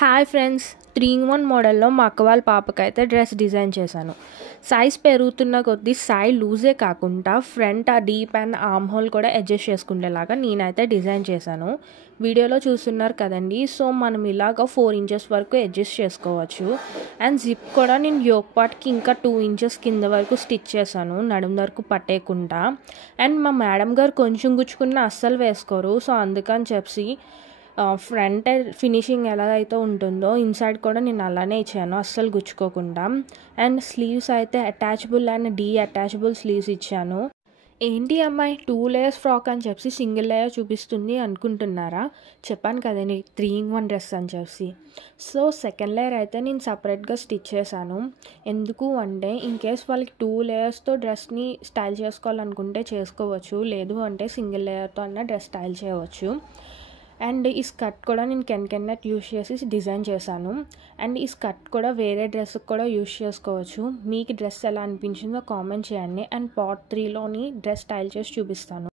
Hi friends, 3-in-1 మోడల్లో మా అక్క వాళ్ళ పాపకైతే డ్రెస్ డిజైన్ చేశాను. సైజ్ పెరుగుతున్న కొద్దీ సైడ్ లూజే కాకుండా ఫ్రంట్ ఆ డీప్ అండ్ ఆర్మ్ హోల్ కూడా అడ్జస్ట్ చేసుకునేలాగా నేనైతే డిజైన్ చేశాను. వీడియోలో చూస్తున్నారు కదండి. సో మనం ఇలాగ 4 ఇంచెస్ వరకు అడ్జస్ట్ చేసుకోవచ్చు. అండ్ జిప్ కూడా నేను యోక్ పార్ట్కి ఇంకా 2 ఇంచెస్ కింద వరకు స్టిచ్ చేశాను, నడుము వరకు పట్టేయకుండా. అండ్ మా మేడం గారు కొంచెం గుచ్చుకున్న అస్సలు వేసుకోరు. సో అందుకని చెప్పి ఫ్రంట్ ఫినిషింగ్ ఎలాగైతే ఉంటుందో ఇన్సైడ్ కూడా నేను అలానే ఇచ్చాను, అస్సలు గుచ్చుకోకుండా. అండ్ స్లీవ్స్ అయితే అటాచబుల్ అండ్ అటాచబుల్ స్లీవ్స్ ఇచ్చాను. ఏంటి అమ్మాయి 2 లేయర్స్ ఫ్రాక్ అని చెప్పి సింగిల్ లేయర్ చూపిస్తుంది అనుకుంటున్నారా? చెప్పాను కదండి 3-in-1 డ్రెస్ అని చెప్పి. సో సెకండ్ లేయర్ అయితే నేను సపరేట్గా స్టిచ్ చేశాను. ఎందుకు అంటే ఇన్ కేస్ వాళ్ళకి 2 లేయర్స్తో డ్రెస్ని స్టైల్ చేసుకోవాలనుకుంటే చేసుకోవచ్చు, లేదు అంటే సింగిల్ లేయర్తో అన్న డ్రెస్ స్టైల్ చేయవచ్చు. అండ్ ఈ స్కర్ట్ కూడా నేను కెన్ నెట్ యూస్ చేసి డిజైన్ చేశాను. అండ్ ఈ స్కర్ట్ కూడా వేరే డ్రెస్కి కూడా యూస్ చేసుకోవచ్చు. మీకు డ్రెస్ ఎలా అనిపించిందో కామెంట్ చేయండి. అండ్ పార్ట్ 3లోని డ్రెస్ స్టైల్ చేసి చూపిస్తాను.